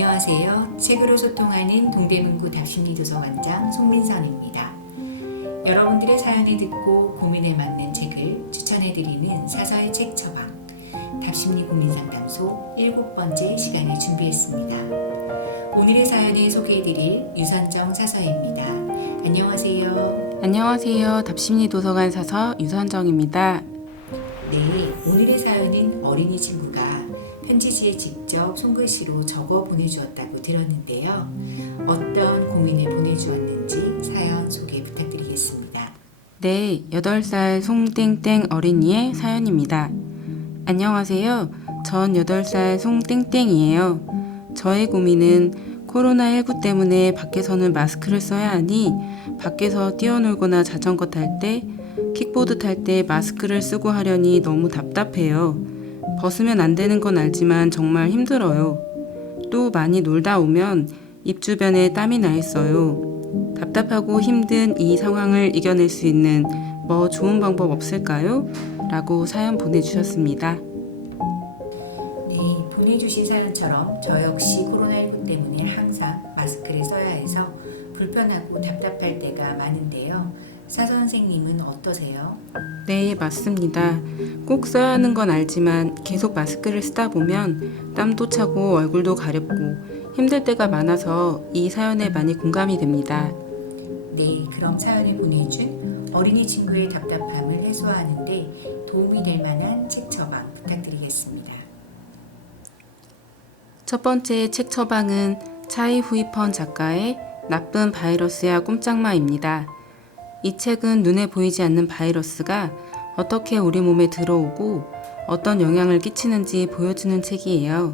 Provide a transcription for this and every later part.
안녕하세요. 책으로 소통하는 동대문구 답심리 도서관장 송민선입니다. 여러분들의 사연을 듣고 고민에 맞는 책을 추천해드리는 사서의 책 처방 답심리 고민상담소 일곱 번째 시간을 준비했습니다. 오늘의 사연을 소개해드릴 유선정 사서입니다. 안녕하세요. 안녕하세요. 답심리 도서관 사서 유선정입니다. 네, 오늘의 사연은 어린이 친구가 편지지에 직접 손글씨로 적어 보내주었다고 들었는데요. 어떤 고민을 보내주었는지 사연 소개 부탁드리겠습니다. 네, 8살 송땡땡 어린이의 사연입니다. 안녕하세요. 전 8살 송땡땡이에요. 저의 고민은 코로나19 때문에 밖에서는 마스크를 써야 하니 밖에서 뛰어놀거나 자전거 탈 때, 킥보드 탈 때 마스크를 쓰고 하려니 너무 답답해요. 벗으면 안 되는 건 알지만 정말 힘들어요. 또 많이 놀다 오면 입 주변에 땀이 나 있어요. 답답하고 힘든 이 상황을 이겨낼 수 있는 뭐 좋은 방법 없을까요? 라고 사연 보내주셨습니다. 네, 보내주신 사연처럼 저 역시 코로나19 때문에 항상 마스크를 써야 해서 불편하고 답답할 때가 많은데요. 사 선생님은 어떠세요? 네, 맞습니다. 꼭 써야 하는 건 알지만 계속 마스크를 쓰다 보면 땀도 차고 얼굴도 가렵고 힘들 때가 많아서 이 사연에 많이 공감이 됩니다. 네, 그럼 사연을 보내준 어린이 친구의 답답함을 해소하는데 도움이 될 만한 책 처방 부탁드리겠습니다. 첫 번째 책 처방은 차이 후이펀 작가의 나쁜 바이러스야 꼼짝마입니다. 이 책은 눈에 보이지 않는 바이러스가 어떻게 우리 몸에 들어오고 어떤 영향을 끼치는지 보여주는 책이에요.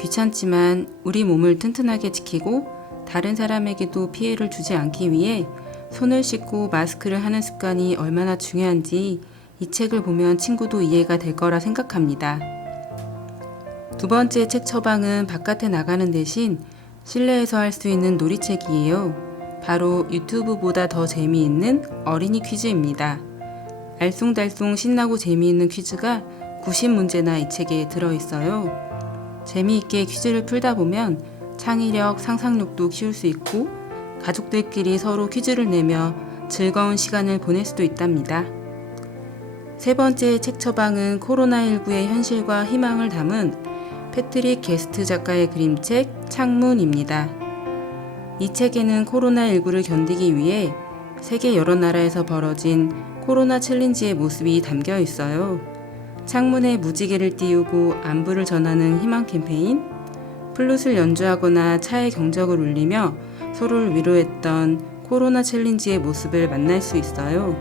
귀찮지만 우리 몸을 튼튼하게 지키고 다른 사람에게도 피해를 주지 않기 위해 손을 씻고 마스크를 하는 습관이 얼마나 중요한지 이 책을 보면 친구도 이해가 될 거라 생각합니다. 두 번째 책 처방은 바깥에 나가는 대신 실내에서 할 수 있는 놀이책이에요. 바로 유튜브보다 더 재미있는 어린이 퀴즈입니다. 알쏭달쏭 신나고 재미있는 퀴즈가 90문제나 이 책에 들어있어요. 재미있게 퀴즈를 풀다 보면 창의력, 상상력도 키울 수 있고 가족들끼리 서로 퀴즈를 내며 즐거운 시간을 보낼 수도 있답니다. 세 번째 책 처방은 코로나19의 현실과 희망을 담은 패트릭 게스트 작가의 그림책 창문입니다. 이 책에는 코로나19를 견디기 위해 세계 여러 나라에서 벌어진 코로나 챌린지의 모습이 담겨 있어요. 창문에 무지개를 띄우고 안부를 전하는 희망 캠페인, 플룻을 연주하거나 차의 경적을 울리며 서로를 위로했던 코로나 챌린지의 모습을 만날 수 있어요.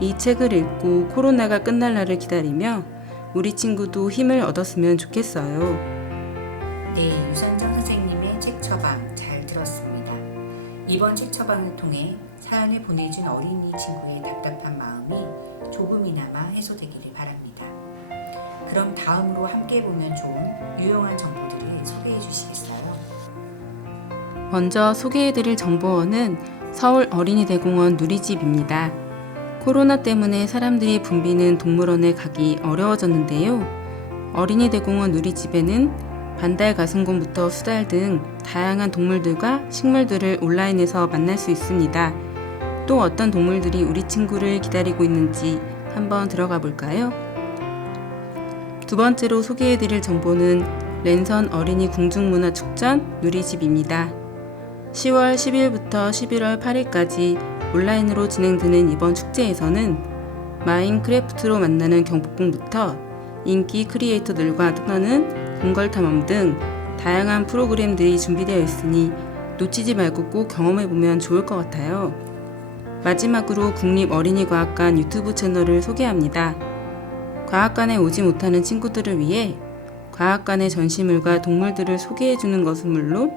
이 책을 읽고 코로나가 끝날 날을 기다리며 우리 친구도 힘을 얻었으면 좋겠어요. 네, 유선정 선생님의 책 처방. 이번 책 처방을 통해 사연을 보내준 어린이 친구의 답답한 마음이 조금이나마 해소되기를 바랍니다. 그럼 다음으로 함께 보면 좋은 유용한 정보들을 소개해 주시겠어요? 먼저 소개해 드릴 정보원은 서울 어린이대공원 누리집입니다. 코로나 때문에 사람들이 붐비는 동물원에 가기 어려워졌는데요. 어린이대공원 누리집에는 반달 가슴곰부터 수달 등 다양한 동물들과 식물들을 온라인에서 만날 수 있습니다. 또 어떤 동물들이 우리 친구를 기다리고 있는지 한번 들어가 볼까요? 두 번째로 소개해드릴 정보는 랜선 어린이 궁중문화축전 누리집입니다. 10월 10일부터 11월 8일까지 온라인으로 진행되는 이번 축제에서는 마인크래프트로 만나는 경복궁부터 인기 크리에이터들과 떠나는 궁궐 탐험 등 다양한 프로그램들이 준비되어 있으니 놓치지 말고 꼭 경험해 보면 좋을 것 같아요. 마지막으로 국립어린이과학관 유튜브 채널을 소개합니다. 과학관에 오지 못하는 친구들을 위해 과학관의 전시물과 동물들을 소개해 주는 것은 물론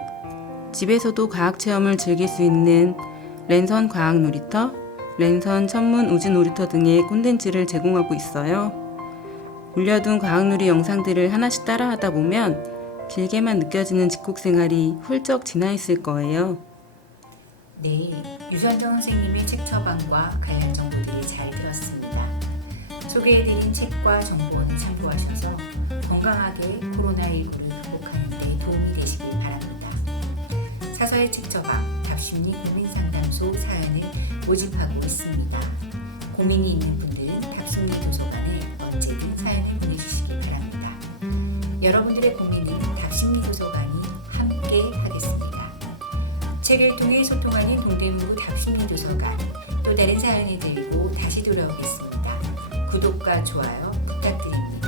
집에서도 과학 체험을 즐길 수 있는 랜선 과학 놀이터, 랜선 천문 우주 놀이터 등의 콘텐츠를 제공하고 있어요. 올려둔 과학놀이 영상들을 하나씩 따라하다 보면 길게만 느껴지는 집콕 생활이 훌쩍 지나 있을 거예요. 네, 유선정 선생님의 책 처방과 관련 정보들이 잘 들었습니다. 소개해드린 책과 정보원을 참고하셔서 건강하게 코로나19를 극복하는 데 도움이 되시길 바랍니다. 사서의 책 처방 답심리 고민상담소 사연을 모집하고 있습니다. 고민이 있는 분들은 책을 통해 소통하는 동대문구 답심리 도서관 또 다른 사연을 들고 다시 돌아오겠습니다. 구독과 좋아요 부탁드립니다.